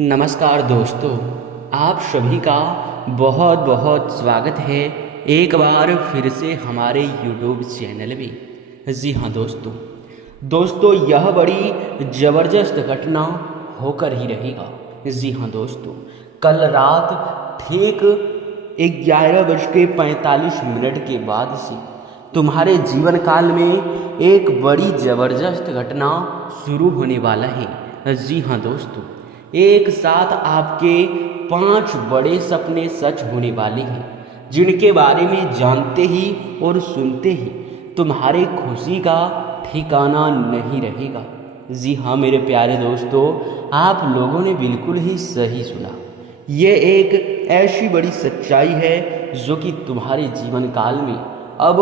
नमस्कार दोस्तों, आप सभी का बहुत बहुत स्वागत है एक बार फिर से हमारे YouTube चैनल में। जी हाँ दोस्तों यह बड़ी ज़बरदस्त घटना होकर ही रहेगा। जी हाँ दोस्तों, कल रात ठीक 11:45 के बाद से तुम्हारे जीवन काल में एक बड़ी ज़बरदस्त घटना शुरू होने वाला है। जी हाँ दोस्तों, एक साथ आपके 5 बड़े सपने सच होने वाले हैं, जिनके बारे में जानते ही और सुनते ही तुम्हारी खुशी का ठिकाना नहीं रहेगा। जी हाँ मेरे प्यारे दोस्तों, आप लोगों ने बिल्कुल ही सही सुना। ये एक ऐसी बड़ी सच्चाई है जो कि तुम्हारे जीवन काल में अब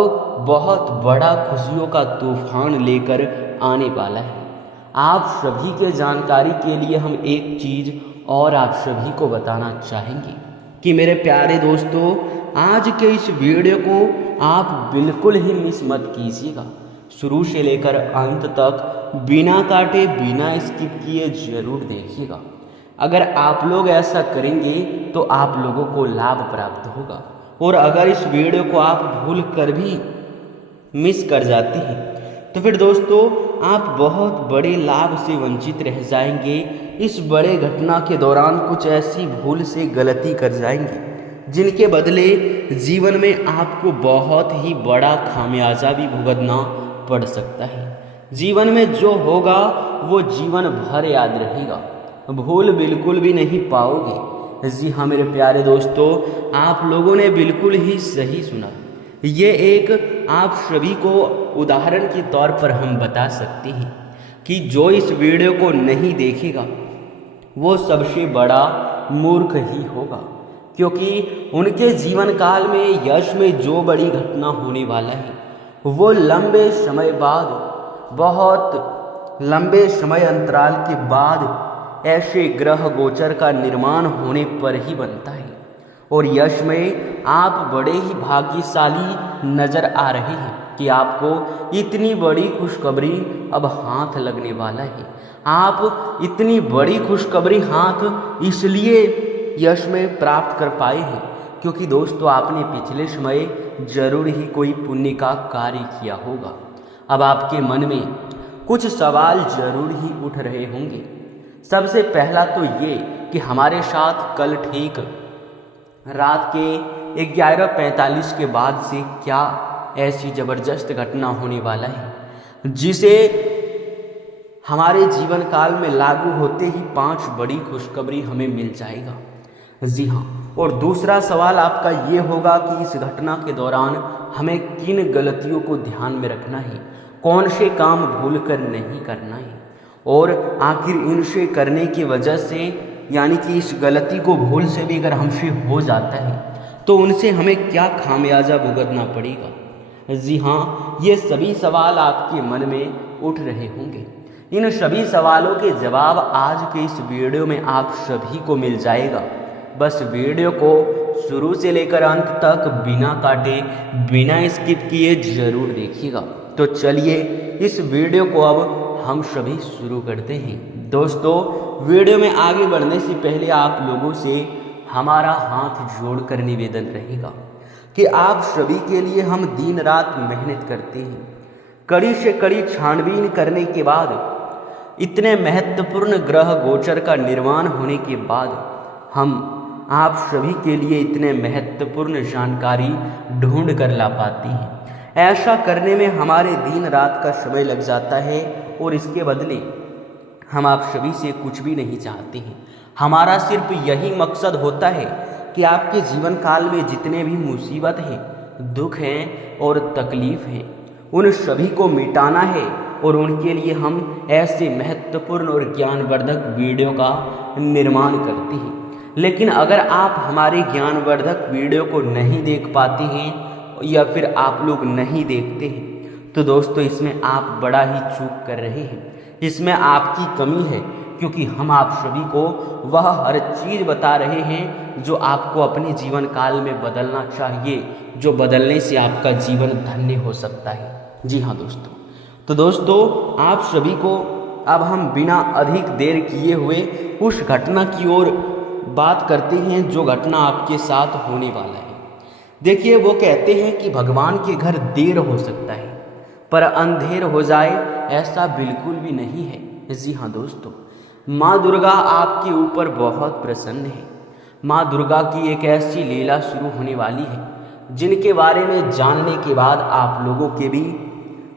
बहुत बड़ा खुशियों का तूफान लेकर आने वाला है। आप सभी के जानकारी के लिए हम एक चीज़ और आप सभी को बताना चाहेंगे कि मेरे प्यारे दोस्तों, आज के इस वीडियो को आप बिल्कुल ही मिस मत कीजिएगा। शुरू से लेकर अंत तक बिना काटे बिना स्किप किए ज़रूर देखिएगा। अगर आप लोग ऐसा करेंगे तो आप लोगों को लाभ प्राप्त होगा, और अगर इस वीडियो को आप भूल कर भी मिस कर जाते हैं तो फिर दोस्तों आप बहुत बड़े लाभ से वंचित रह जाएंगे। इस बड़े घटना के दौरान कुछ ऐसी भूल से गलती कर जाएंगे जिनके बदले जीवन में आपको बहुत ही बड़ा खामियाजा भी भुगतना पड़ सकता है। जीवन में जो होगा वो जीवन भर याद रहेगा, भूल बिल्कुल भी नहीं पाओगे। जी हाँ मेरे प्यारे दोस्तों, आप लोगों ने बिल्कुल ही सही सुना। ये एक आप सभी को उदाहरण के तौर पर हम बता सकते हैं कि जो इस वीडियो को नहीं देखेगा वो सबसे बड़ा मूर्ख ही होगा, क्योंकि उनके जीवन काल में यश में जो बड़ी घटना होने वाला है वो लंबे समय बाद, बहुत लंबे समय अंतराल के बाद ऐसे ग्रह गोचर का निर्माण होने पर ही बनता है। और यश में आप बड़े ही भाग्यशाली नजर आ रहे हैं कि आपको इतनी बड़ी खुशखबरी अब हाथ लगने वाला है। आप इतनी बड़ी खुशखबरी हाथ इसलिए यश में प्राप्त कर पाए हैं क्योंकि दोस्तों आपने पिछले समय जरूर ही कोई पुण्य का कार्य किया होगा। अब आपके मन में कुछ सवाल जरूर ही उठ रहे होंगे। सबसे पहला तो ये कि हमारे साथ कल ठीक रात के 11:45 के बाद से क्या ऐसी ज़बरदस्त घटना होने वाला है जिसे हमारे जीवन काल में लागू होते ही 5 बड़ी खुशखबरी हमें मिल जाएगा। जी हाँ, और दूसरा सवाल आपका ये होगा कि इस घटना के दौरान हमें किन गलतियों को ध्यान में रखना है, कौन से काम भूल कर नहीं करना है, और आखिर इनसे करने की वजह से यानी कि इस गलती को भूल से भी अगर हमसे हो जाता है तो उनसे हमें क्या खामियाजा भुगतना पड़ेगा। जी हाँ, ये सभी सवाल आपके मन में उठ रहे होंगे। इन सभी सवालों के जवाब आज के इस वीडियो में आप सभी को मिल जाएगा। बस वीडियो को शुरू से लेकर अंत तक बिना काटे बिना स्किप किए जरूर देखिएगा। तो चलिए इस वीडियो को अब हम सभी शुरू करते हैं। दोस्तों वीडियो में आगे बढ़ने से पहले आप लोगों से हमारा हाथ जोड़कर निवेदन रहेगा कि आप सभी के लिए हम दिन रात मेहनत करते हैं। कड़ी से कड़ी छानबीन करने के बाद इतने महत्वपूर्ण ग्रह गोचर का निर्माण होने के बाद हम आप सभी के लिए इतने महत्वपूर्ण जानकारी ढूंढ कर ला पाते हैं। ऐसा करने में हमारे दिन रात का समय लग जाता है और इसके बदले हम आप सभी से कुछ भी नहीं चाहते हैं। हमारा सिर्फ यही मकसद होता है कि आपके जीवन काल में जितने भी मुसीबत हैं, दुख हैं और तकलीफ हैं, उन सभी को मिटाना है। और उनके लिए हम ऐसे महत्वपूर्ण और ज्ञानवर्धक वीडियो का निर्माण करते हैं। लेकिन अगर आप हमारे ज्ञानवर्धक वीडियो को नहीं देख पाते हैं या फिर आप लोग नहीं देखते हैं तो दोस्तों इसमें आप बड़ा ही चूक कर रहे हैं। इसमें आपकी कमी है, क्योंकि हम आप सभी को वह हर चीज़ बता रहे हैं जो आपको अपने जीवन काल में बदलना चाहिए, जो बदलने से आपका जीवन धन्य हो सकता है। जी हाँ दोस्तों, तो दोस्तों आप सभी को अब हम बिना अधिक देर किए हुए उस घटना की ओर बात करते हैं जो घटना आपके साथ होने वाला है। देखिए, वो कहते हैं कि भगवान के घर देर हो सकता है पर अंधेर हो जाए ऐसा बिल्कुल भी नहीं है। जी हाँ दोस्तों, माँ दुर्गा आपके ऊपर बहुत प्रसन्न है। माँ दुर्गा की एक ऐसी लीला शुरू होने वाली है जिनके बारे में जानने के बाद आप लोगों के भी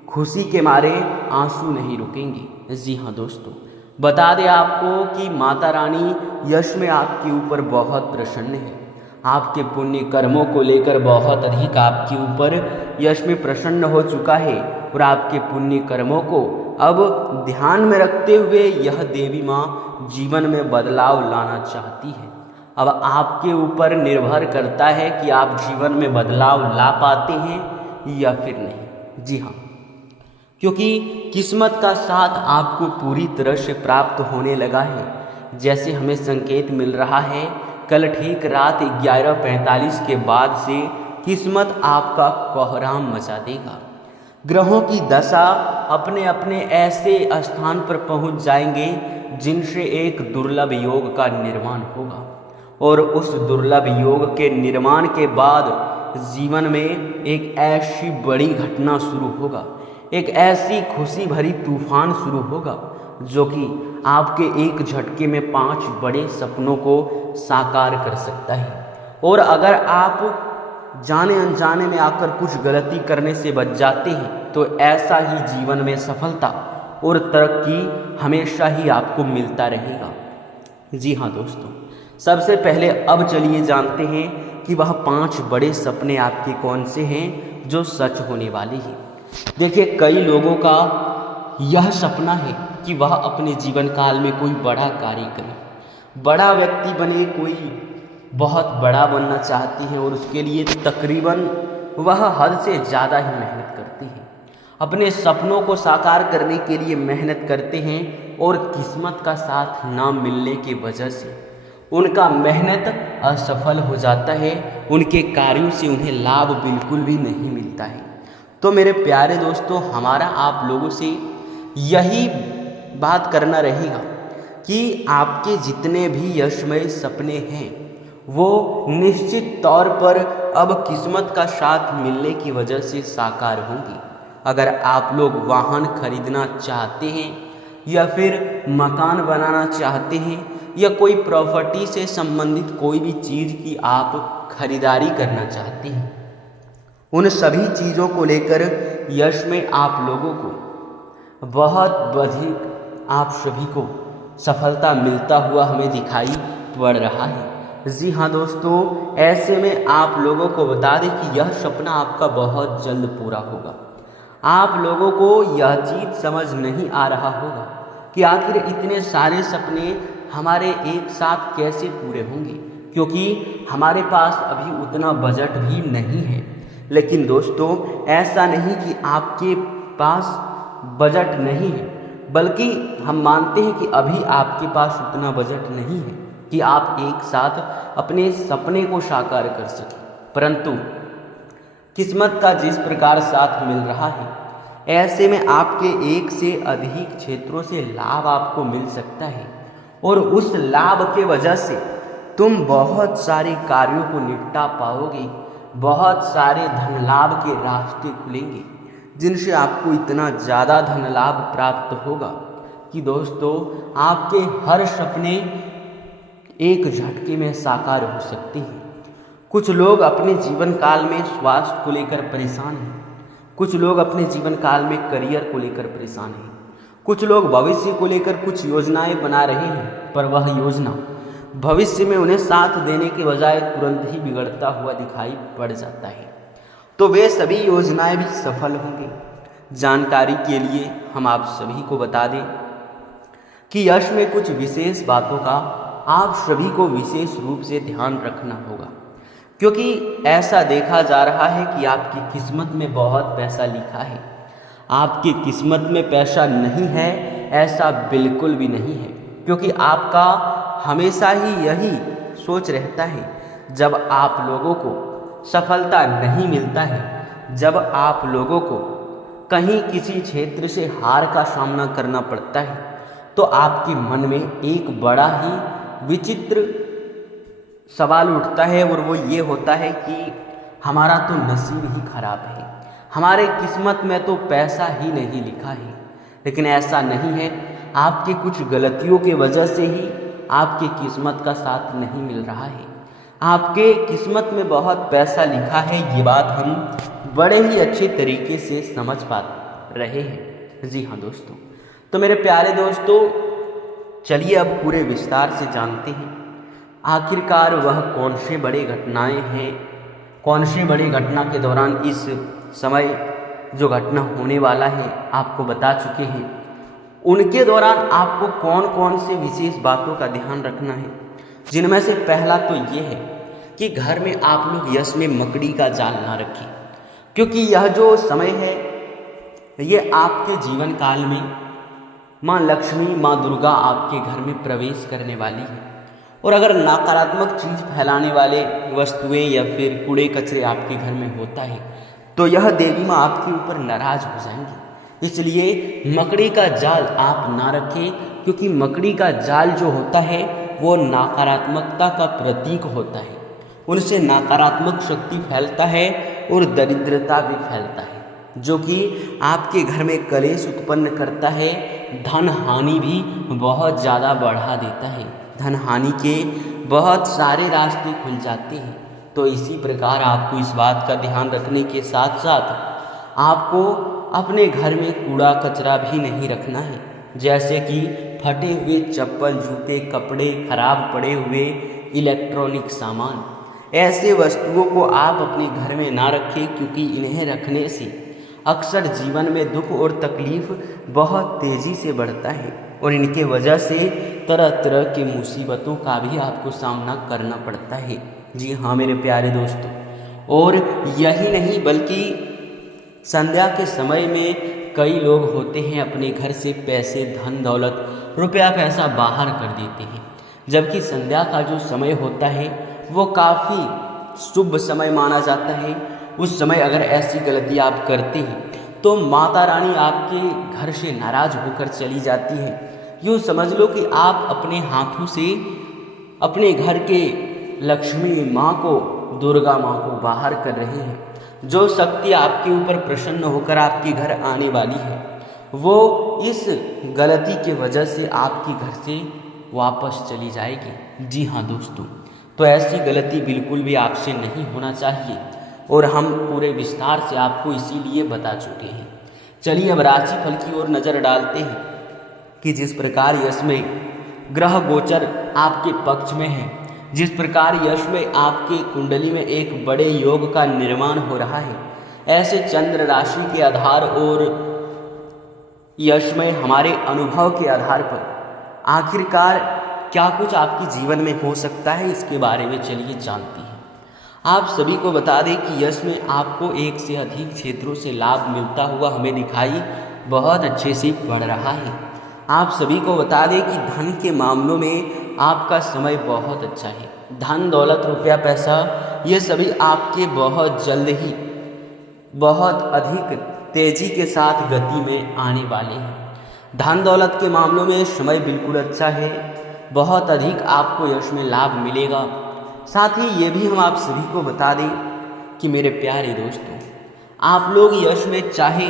खुशी के मारे आंसू नहीं रुकेंगे। जी हाँ दोस्तों, बता दें आपको कि माता रानी यश में आपके ऊपर बहुत प्रसन्न है। आपके पुण्य कर्मों को लेकर बहुत अधिक आपके ऊपर यश में प्रसन्न हो चुका है और आपके पुण्य कर्मों को अब ध्यान में रखते हुए यह देवी माँ जीवन में बदलाव लाना चाहती है। अब आपके ऊपर निर्भर करता है कि आप जीवन में बदलाव ला पाते हैं या फिर नहीं। जी हाँ, क्योंकि किस्मत का साथ आपको पूरी तरह से प्राप्त होने लगा है। जैसे हमें संकेत मिल रहा है, कल ठीक रात 11:45 के बाद से किस्मत आपका कोहराम मचा देगा। ग्रहों की दशा अपने अपने ऐसे स्थान पर पहुंच जाएंगे जिनसे एक दुर्लभ योग का निर्माण होगा और उस दुर्लभ योग के निर्माण के बाद जीवन में एक ऐसी बड़ी घटना शुरू होगा, एक ऐसी खुशी भरी तूफान शुरू होगा जो कि आपके एक झटके में 5 बड़े सपनों को साकार कर सकता है। और अगर आप जाने अनजाने में आकर कुछ गलती करने से बच जाते हैं तो ऐसा ही जीवन में सफलता और तरक्की हमेशा ही आपको मिलता रहेगा। जी हाँ दोस्तों, सबसे पहले अब चलिए जानते हैं कि वह 5 बड़े सपने आपके कौन से हैं जो सच होने वाले हैं। देखिए, कई लोगों का यह सपना है कि वह अपने जीवन काल में कोई बड़ा कार्य करे, बड़ा व्यक्ति बने, कोई बहुत बड़ा बनना चाहती हैं और उसके लिए तकरीबन वह हद से ज़्यादा ही मेहनत करते हैं। अपने सपनों को साकार करने के लिए मेहनत करते हैं और किस्मत का साथ ना मिलने की वजह से उनका मेहनत असफल हो जाता है, उनके कार्यों से उन्हें लाभ बिल्कुल भी नहीं मिलता है। तो मेरे प्यारे दोस्तों, हमारा आप लोगों से यही बात करना रहेगा कि आपके जितने भी यशमय सपने हैं वो निश्चित तौर पर अब किस्मत का साथ मिलने की वजह से साकार होंगी। अगर आप लोग वाहन खरीदना चाहते हैं या फिर मकान बनाना चाहते हैं या कोई प्रॉपर्टी से संबंधित कोई भी चीज़ की आप खरीदारी करना चाहते हैं, उन सभी चीज़ों को लेकर यश में आप लोगों को बहुत अधिक आप सभी को सफलता मिलता हुआ हमें दिखाई पड़ रहा है। जी हाँ दोस्तों, ऐसे में आप लोगों को बता दें कि यह सपना आपका बहुत जल्द पूरा होगा। आप लोगों को यह चीज़ समझ नहीं आ रहा होगा कि आखिर इतने सारे सपने हमारे एक साथ कैसे पूरे होंगे, क्योंकि हमारे पास अभी उतना बजट भी नहीं है। लेकिन दोस्तों, ऐसा नहीं कि आपके पास बजट नहीं है, बल्कि हम मानते हैं कि अभी आपके पास उतना बजट नहीं है कि आप एक साथ अपने सपने को साकार कर सकें। परंतु किस्मत का जिस प्रकार साथ मिल रहा है, ऐसे में आपके एक से अधिक क्षेत्रों से लाभ आपको मिल सकता है और उस लाभ के वजह से तुम बहुत सारे कार्यों को निपटा पाओगे, बहुत सारे धन लाभ के रास्ते खुलेंगे जिनसे आपको इतना ज़्यादा धन लाभ प्राप्त होगा कि दोस्तों आपके हर सपने एक झटके में साकार हो सकते हैं। कुछ लोग अपने जीवन काल में स्वास्थ्य को लेकर परेशान हैं, कुछ लोग अपने जीवन काल में करियर को लेकर परेशान हैं, कुछ लोग भविष्य को लेकर कुछ योजनाएं बना रहे हैं पर वह योजना भविष्य में उन्हें साथ देने के बजाय तुरंत ही बिगड़ता हुआ दिखाई पड़ जाता है। तो वे सभी योजनाएं भी सफल होंगी। जानकारी के लिए हम आप सभी को बता दें कि यश में कुछ विशेष बातों का आप सभी को विशेष रूप से ध्यान रखना होगा, क्योंकि ऐसा देखा जा रहा है कि आपकी किस्मत में बहुत पैसा लिखा है। आपकी किस्मत में पैसा नहीं है ऐसा बिल्कुल भी नहीं है, क्योंकि आपका हमेशा ही यही सोच रहता है जब आप लोगों को सफलता नहीं मिलता है, जब आप लोगों को कहीं किसी क्षेत्र से हार का सामना करना पड़ता है, तो आपके मन में एक बड़ा ही विचित्र सवाल उठता है, और वो ये होता है कि हमारा तो नसीब ही खराब है, हमारे किस्मत में तो पैसा ही नहीं लिखा है। लेकिन ऐसा नहीं है, आपके कुछ गलतियों के वजह से ही आपकी किस्मत का साथ नहीं मिल रहा है। आपके किस्मत में बहुत पैसा लिखा है, ये बात हम बड़े ही अच्छे तरीके से समझ पा रहे हैं। जी हाँ दोस्तों, तो मेरे प्यारे दोस्तों, चलिए अब पूरे विस्तार से जानते हैं आखिरकार वह कौन से बड़े घटनाएं हैं, कौन से बड़ी घटना के दौरान इस समय जो घटना होने वाला है आपको बता चुके हैं, उनके दौरान आपको कौन कौन से विशेष बातों का ध्यान रखना है। जिनमें से पहला तो ये है कि घर में आप लोग यश में मकड़ी का जाल ना रखें, क्योंकि यह जो समय है ये आपके जीवन काल में माँ लक्ष्मी, माँ दुर्गा आपके घर में प्रवेश करने वाली है। और अगर नकारात्मक चीज़ फैलाने वाले वस्तुएं या फिर कूड़े कचरे आपके घर में होता है तो यह देवी माँ आपके ऊपर नाराज हो जाएंगी। इसलिए मकड़ी का जाल आप ना रखें, क्योंकि मकड़ी का जाल जो होता है वो नकारात्मकता का प्रतीक होता है। उनसे नकारात्मक शक्ति फैलता है और दरिद्रता भी फैलता है, जो कि आपके घर में कलेश उत्पन्न करता है। धन हानि भी बहुत ज़्यादा बढ़ा देता है, धन हानि के बहुत सारे रास्ते खुल जाते हैं। तो इसी प्रकार आपको इस बात का ध्यान रखने के साथ साथ आपको अपने घर में कूड़ा कचरा भी नहीं रखना है, जैसे कि फटे हुए चप्पल, जूते, कपड़े, खराब पड़े हुए इलेक्ट्रॉनिक सामान, ऐसे वस्तुओं को आप अपने घर में ना रखें, क्योंकि इन्हें रखने से अक्सर जीवन में दुख और तकलीफ बहुत तेज़ी से बढ़ता है और इनके वजह से तरह तरह की मुसीबतों का भी आपको सामना करना पड़ता है। जी हाँ मेरे प्यारे दोस्तों, और यही नहीं बल्कि संध्या के समय में कई लोग होते हैं अपने घर से पैसे, धन दौलत, रुपया पैसा बाहर कर देते हैं, जबकि संध्या का जो समय होता है वो काफ़ी शुभ समय माना जाता है। उस समय अगर ऐसी गलती आप करते हैं तो माता रानी आपके घर से नाराज होकर चली जाती है। यूँ समझ लो कि आप अपने हाथों से अपने घर के लक्ष्मी माँ को, दुर्गा माँ को बाहर कर रहे हैं। जो शक्ति आपके ऊपर प्रसन्न होकर आपके घर आने वाली है वो इस गलती के वजह से आपके घर से वापस चली जाएगी। जी हाँ दोस्तों, तो ऐसी गलती बिल्कुल भी आपसे नहीं होना चाहिए और हम पूरे विस्तार से आपको इसीलिए बता चुके हैं। चलिए अब राशिफल की ओर नज़र डालते हैं कि जिस प्रकार यश में ग्रह गोचर आपके पक्ष में है, जिस प्रकार यश में आपके कुंडली में एक बड़े योग का निर्माण हो रहा है, ऐसे चंद्र राशि के आधार और यश में हमारे अनुभव के आधार पर आखिरकार क्या कुछ आपके जीवन में हो सकता है, इसके बारे में चलिए जानते हैं। आप सभी को बता दें कि यश में आपको एक से अधिक क्षेत्रों से लाभ मिलता हुआ हमें दिखाई बहुत अच्छे से पड़ रहा है। आप सभी को बता दें कि धन के मामलों में आपका समय बहुत अच्छा है। धन दौलत, रुपया पैसा, ये सभी आपके बहुत जल्द ही बहुत अधिक तेज़ी के साथ गति में आने वाले हैं। धन दौलत के मामलों में समय बिल्कुल अच्छा है, बहुत अधिक आपको यश में लाभ मिलेगा। साथ ही ये भी हम आप सभी को बता दें कि मेरे प्यारे दोस्तों, आप लोग यश में चाहे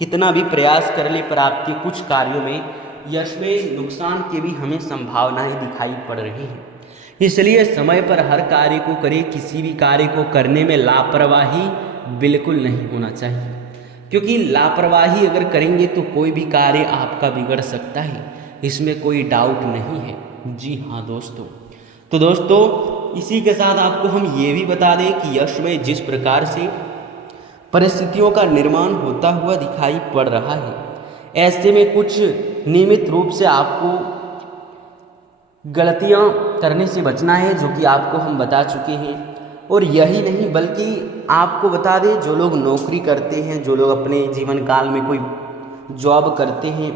कितना भी प्रयास कर ले, पर आपके कुछ कार्यों में यश में नुकसान की भी हमें संभावनाएं दिखाई पड़ रही हैं। इसलिए समय पर हर कार्य को करें, किसी भी कार्य को करने में लापरवाही बिल्कुल नहीं होना चाहिए, क्योंकि लापरवाही अगर करेंगे तो कोई भी कार्य आपका बिगड़ सकता है, इसमें कोई डाउट नहीं है। जी हाँ दोस्तों, तो दोस्तों इसी के साथ आपको हम ये भी बता दें कि यश में जिस प्रकार से परिस्थितियों का निर्माण होता हुआ दिखाई पड़ रहा है, ऐसे में कुछ नियमित रूप से आपको गलतियां करने से बचना है, जो कि आपको हम बता चुके हैं। और यही नहीं बल्कि आपको बता दें, जो लोग नौकरी करते हैं, जो लोग अपने जीवन काल में कोई जॉब करते हैं,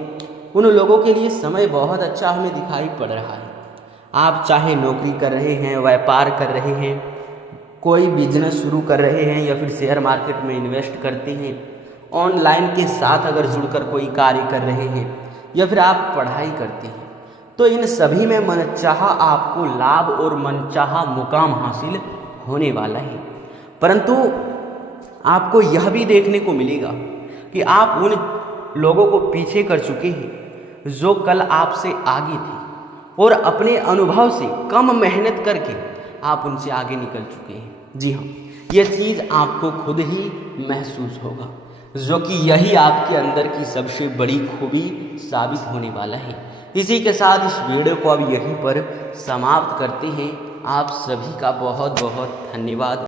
उन लोगों के लिए समय बहुत अच्छा हमें दिखाई पड़ रहा है। आप चाहे नौकरी कर रहे हैं, व्यापार कर रहे हैं, कोई बिजनेस शुरू कर रहे हैं या फिर शेयर मार्केट में इन्वेस्ट करते हैं, ऑनलाइन के साथ अगर जुड़कर कोई कार्य कर रहे हैं, या फिर आप पढ़ाई करते हैं, तो इन सभी में मनचाहा आपको लाभ और मनचाहा मुकाम हासिल होने वाला है। परंतु आपको यह भी देखने को मिलेगा कि आप उन लोगों को पीछे कर चुके हैं जो कल आपसे आगे थे, और अपने अनुभव से कम मेहनत करके आप उनसे आगे निकल चुके हैं। जी हाँ, यह चीज़ आपको खुद ही महसूस होगा, जो कि यही आपके अंदर की सबसे बड़ी खूबी साबित होने वाला है। इसी के साथ इस वीडियो को अब यहीं पर समाप्त करते हैं। आप सभी का बहुत बहुत धन्यवाद।